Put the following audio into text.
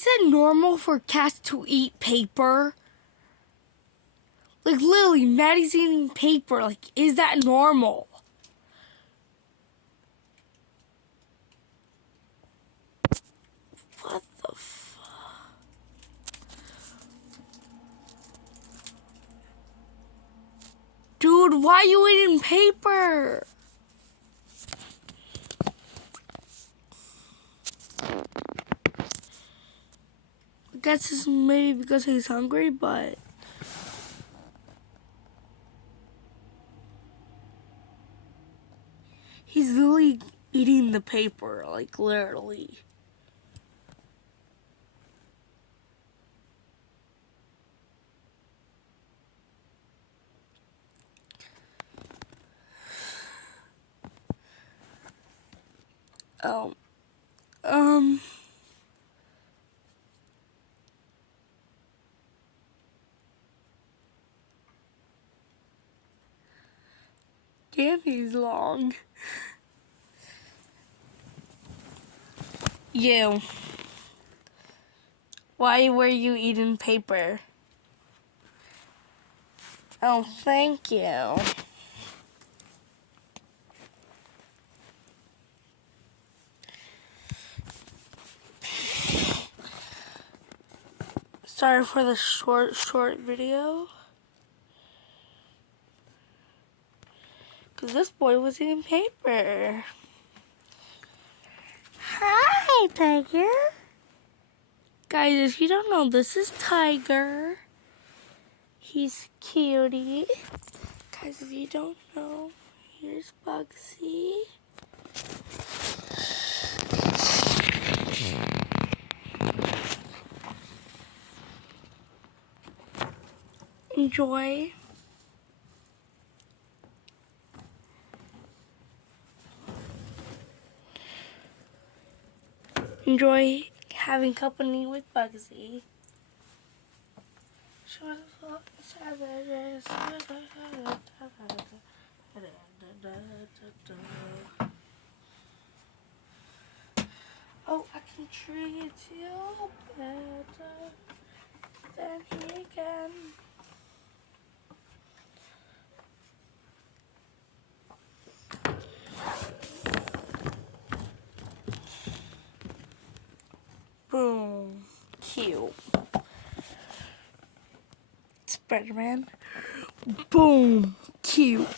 Is it normal for cats to eat paper? Like, literally, Matty's eating paper. Like, is that normal? What the fuck? Dude, why are you eating paper? I guess it's maybe because he's hungry, but... He's literally eating the paper, like, literally. Oh, damn, he's long. You. Why were you eating paper? Oh, thank you. Sorry for the short video. Because this boy was eating paper. Hi, Tiger. Guys, if you don't know, this is Tiger. He's cutie. Guys, if you don't know, here's Bugsy. Enjoy. Enjoy having company with Bugsy. Oh, I can treat you better than he can. Boom. Cute. Spider-Man. Boom. Cute.